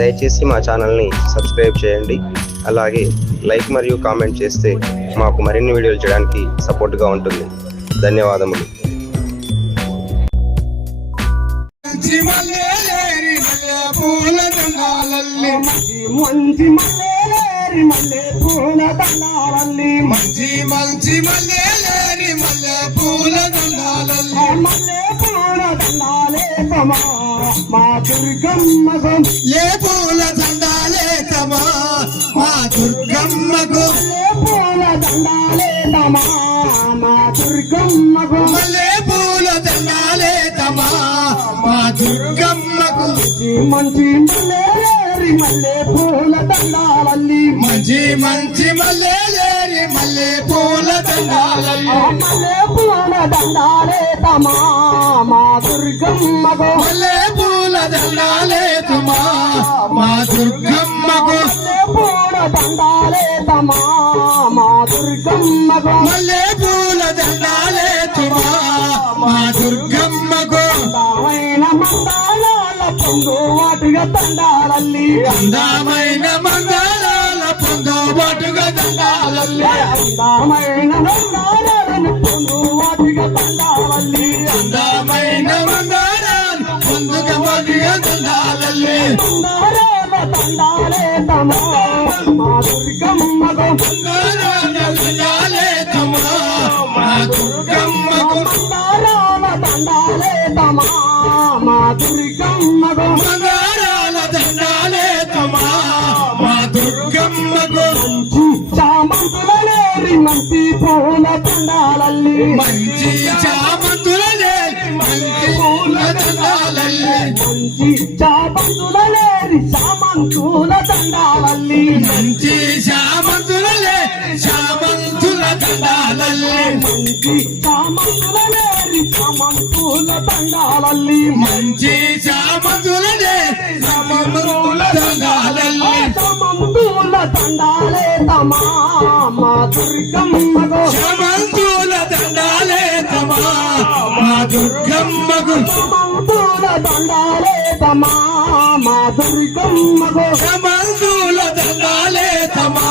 దయచేసి మా ఛానల్ని సబ్స్క్రైబ్ చేయండి. అలాగే లైక్ మరియు కామెంట్ చేస్తే మాకు మరిన్ని వీడియోలు చేయడానికి సపోర్ట్గా ఉంటుంది. ధన్యవాదములు. మంచి మల్లె పూల దండాలల్లి మంచి మంచి మల్లె పూల దండాలల్లి. మల్లె పూల దండాలే తమా మా దుర్గమ్మకు ఏ పూల దండాలే తమా మా దుర్గమ్మకు. మల్లె పూల దండాలే తమా మా దుర్గమ్మకు. మల్లె పూల దండాలే తమా మా దుర్గమ్మకు. మంచి మల్లెలేరి మల్లె పూల దండాలల్లి. మంచి మంచి మల్లెలేరి మల్లె పూల దండాలల్లి. మల్లె పూల దండాలే తమా మా దుర్గమ్మకు. మల్లె పూల దండాలే తమా మా దుర్గమ్మకు పూల దండాలే తమా మా దుర్గమ్మకు మల్లె పూల దండాలే తమా మా దుర్గమ్మకు అందమైన మందాల పొంగు వాటిగా దండాలల్లి. అందమైన మంగళాల పొందబాటుగా దండాలల్లి. అందమైన మందాలను పొంగు వాటిగా దండాలల్లి. అందమైన మదిగా దండాలల్లి తండాలే తమా మా దుర్గమ్మకు మంగళాల తండాలే తమా మా దుర్గమ్మకు మందారాల తండాలే తమా మా దుర్గమ్మకు మంగళాల దండాలే తమా మా దుర్గమ్మకు చామంతులనేరి మంచి పూల దండాలల్లి మంచి చామ మంచి చామంతులనేరి చామంతుల దండాలల్లి. మంచి చామంతులనే చామంతుల దండాలల్లి. మంచి చామంతులనేరి చామంతుల దండాలల్లి. మంచి చామంతులనే చామంతుల దండాలల్లి. చామంతుల దండాలే తమా మా దుర్గమ్మకు దుర్గమ్మకు చామంతుల దండాలే తమా మా దుర్గమ్మకు చామంతుల దండాలే తమా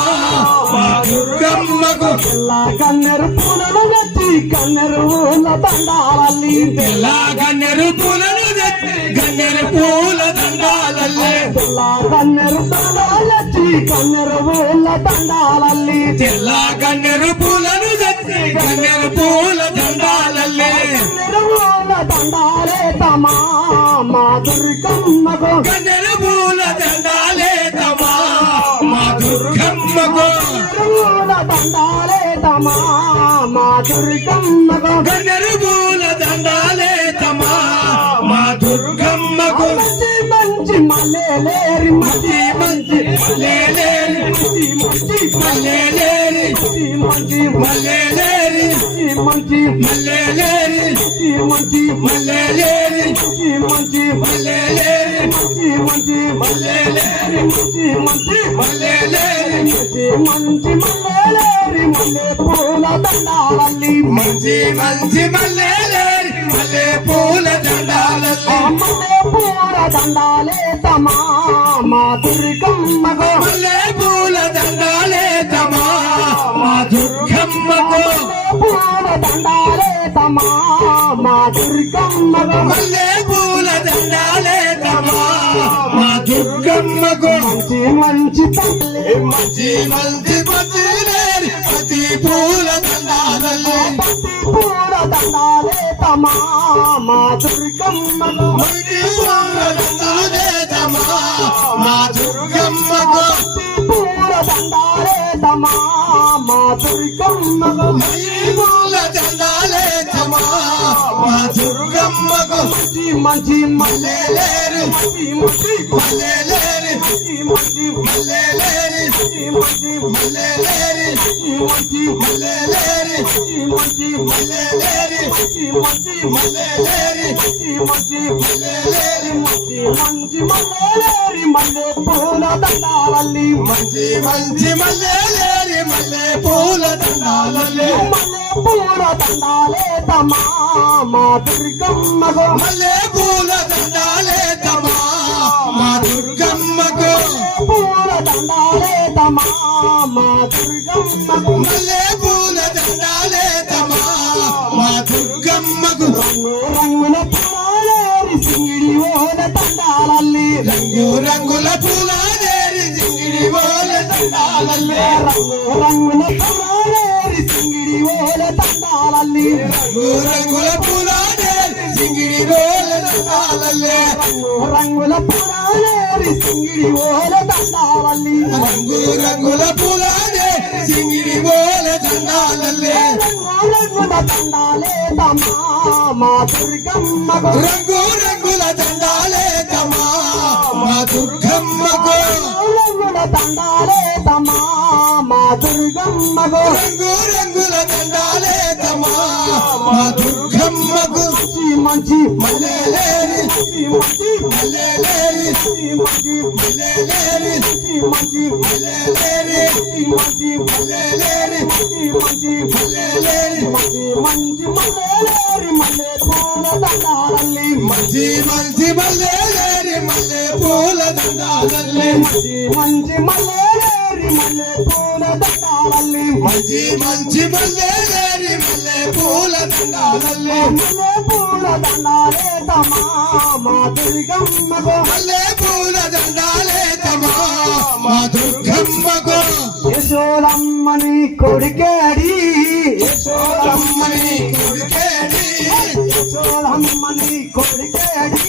మా దుర్గమ్మకు తెల్ల కన్నెరు పూలను తెచ్చి కన్నెరు పూల దండాలల్లి. తెల్ల గన్నెరు పూలను తెచ్చి గన్నెరు పూల దండాలల్లే. తెల్ల కన్నెరు దండాలు తెచ్చి కన్నెరు పూల దండాలల్లి. తెల్ల గన్నెరు పూలను తెచ్చి గన్నెరు పూల దండాలల్లే. దండాలే తమా మా దుర్గమ్మకు. గన్నెరు పూల దండాలే తమా మా దుర్గమ్మకు. పూల దండాలే తమా మా దుర్గమ్మకు. గన్నెరు పూల దండాలే తమా మా దుర్గమ్మకు. మంచి మంచి మల్లెలేరి మంచి మంచి మల్లెలేరి. మంచి మంచి మల్లెలేరి. మంచి మల్లెలేరి. మంచి మల్లెలేరి మంచి మల్లెలేరి మంచి మల్లెలేరి మంచి మంచి మల్లెలేరి మంచి మంచి మల్లెలేరి. మంచి మంచి మల్లెలేరి మల్లె పూల దండాలల్లి. మంచి మంచి మల్లెలేరి మల్లె పూల దండాలల్లి. మల్లె పూల దండాలే తమా మా దుర్గమ్మకు మల్లె పూల దండాలే తమా మా దుర్గమ్మకు పూల దండాలే తమా మా దుర్గమ్మకు మల్లె పూల దండాలే తమా మా దుర్గమ్మకు మంచి మంచి తల్లి. మంచి మంచి పతిలేరి పతి పూల పత్తి పూల దండాలే తమా మా దుర్గమ్మకు మంచి పూల దండాలే తమా మా దుర్గమ్మకు పూల దండాలే తమా మా దుర్గమ్మకు పూల దండాలే తమా మా దుర్గమ్మకు మంచి మంచి మల్లె మల్లెలేరు. మంచి మంచి. మల్లెలేరు. మంచి మంచి మల్లెలేరు మంచి మల్లెలేరు మంచి మల్లెలేరు మంచి మల్లెలేరు మంచి మల్లెలేరు మంచి మల్లెలేరు మంచి మంచి మల్లెలేరి మల్లె పూల దండాలల్లి మంచి మంచి మల్లెలేరి పూల దండాలల్లి మల్లె పూల దండాలే తమా మా దుర్గమ్మకు మల్లె పూల దండాలే తమా. మా దుర్గమ్మకు. దండాలే తమా మా దుర్గమ్మకు మల్లె పూల దండాలే తమా. మా దుర్గమ్మకు. రంగు రంగుల పురాలేరి సింగిడి ఓల దండాలల్లి రంగు రంగుల రంగుల పురాలేరి సింగిడి ఓల తండాలల్లి రంగుల పూలాదేరి సింగిడి ఓల దండాలల్లే రంగుల పులాలేరి సింగిడి ఓల తండాలల్లి రంగు రంగుల పూలాదేరి సింగిడి ఓల దండాలల్లే రంగుల తండాలే తమా మా దుర్గమ్మకు రంగు రంగుల తండాలే తమా మా దుర్గమ్మకు రంగుల తండాలే తమా. మా దుర్గమ్మకు రంగు రంగుల దండాలే తమా మా దుర్గమ్మకు మంచి మల్లెలేరి మంచి మల్లెలేరి మంచి మల్లెలేరి మంచి మల్లెలేరి మంచి మల్లెలేరి మంచి మల్లెలేరి మంచి మంచి మల్లెలేరి మల్లె పూల దండాలల్లి. మంచి మంచి మల్లెలేరి మల్లె పూల దండాలల్లి. మంచి మంచి మల్లె మంచి వేరి మల్లె పూల దండాలల్లే మల్లె పూల దండాలే తమా మా దుర్గమ్మకు మల్లె పూల దండాలే తమా మా దుర్గమ్మకు యశోదమ్మని కొడికేడి. యశోదమ్మని కొడికేడి యశోదమ్మని కొడికేడి.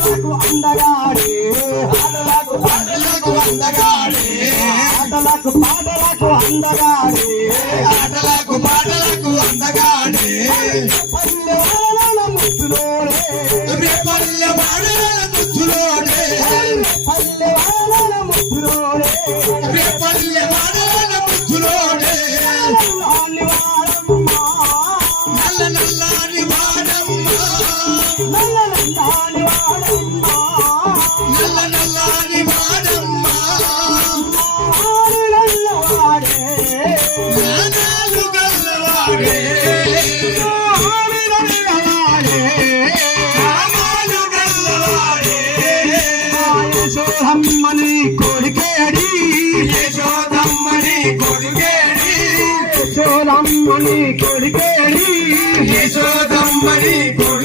అందగాడే యశోరమ్మని కొడుకేడి యశోదమ్మని కొడుకేడి యశోరమ్మని కొడుకేడి యశోదమ్మని కొడుకేడి.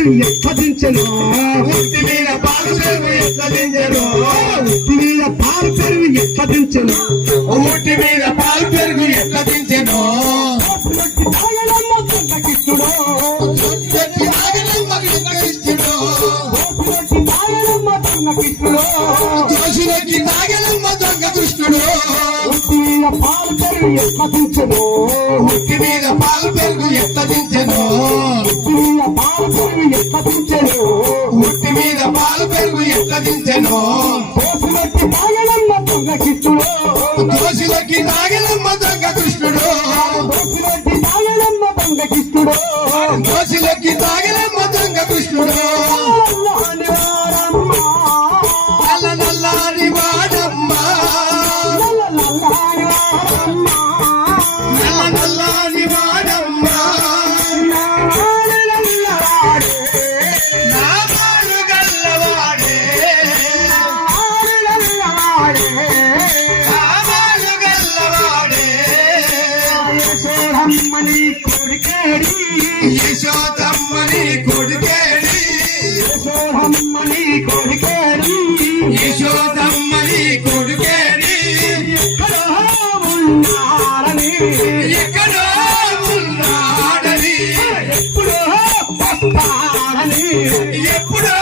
పాలు పెరుగు మీద పాలు ఎత్తదించను ఉత్తి మీద పాలు పెరుగు ఎక్కదించను ముట్టి మీద పాలు పెరుగు ఎత్తదించెను చెట్టి ఆగనమ్మ కృష్ణుడు తాగడమ్మ తగ్గకిచ్చుడు దోషులకి తాగనమ్మ దొంగ కృష్ణుడు ఉత్తి మీద పాలు పెరుగు ఎక్కదించను ముట్టి మీద పాలు పెరుగు ఎత్తదించెను పట్టించను. ముట్టి మీద పాలు పెరుగు ఎట్లా దించెను? దోషులకి నాగలమ్మ దొంగ కిష్టుడు దోషులకి నాగలమ్మ దొంగ కృష్ణుడు దోషులకి నాగలమ్మ దొంగ కిష్టుడు దోషులకి నాగలమ్మ యశోరమ్మని కొడుకేడి యశోదమ్మని కొడుకేడి యశోరమ్మని కొడుకేడి యశోదమ్మని కొడుకేడి ఎక్కడో ఉన్నారని ఎక్కడో ఉన్నాడని ఎప్పుడో వస్తారని ఎప్పుడో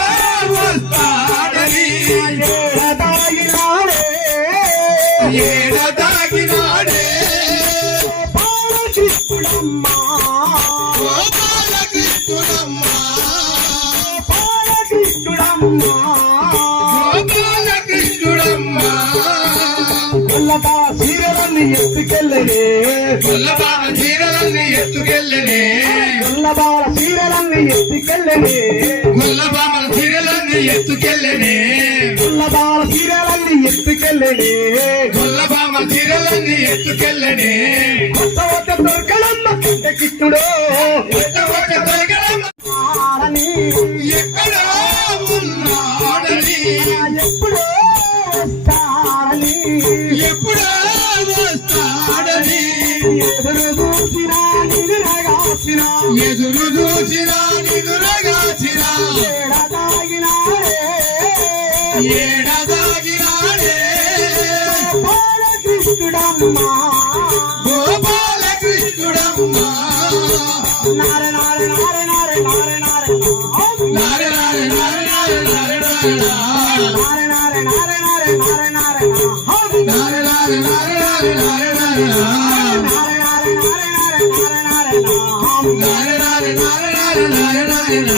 వస్తాడని ఏడదాగినాడే ఎత్తుకెళ్ళనే. చీరలన్నీ ఎత్తుకెళ్ళనే. ముల్లబాల చీరలన్నీ ఎత్తుకెళ్ళనే. ముల్లబాల చీరలన్నీ ఎత్తుకెళ్ళనే. ముల్లబాల చీరలన్నీ ఎత్తుకెళ్ళనే. ముల్లబామ చీరలన్నీ ఎత్తుకెళ్ళనే. కొత్త ఒక ఎదురు చూసినా నిదురగాచినా ఏడదాగినాడే బాలకృష్ణుడమ్మా గోపాలకృష్ణుడమ్మా నార నార నార నార నార నార నార నార నార నార నార నార నార నార నార నార నార நாராயண நாராயண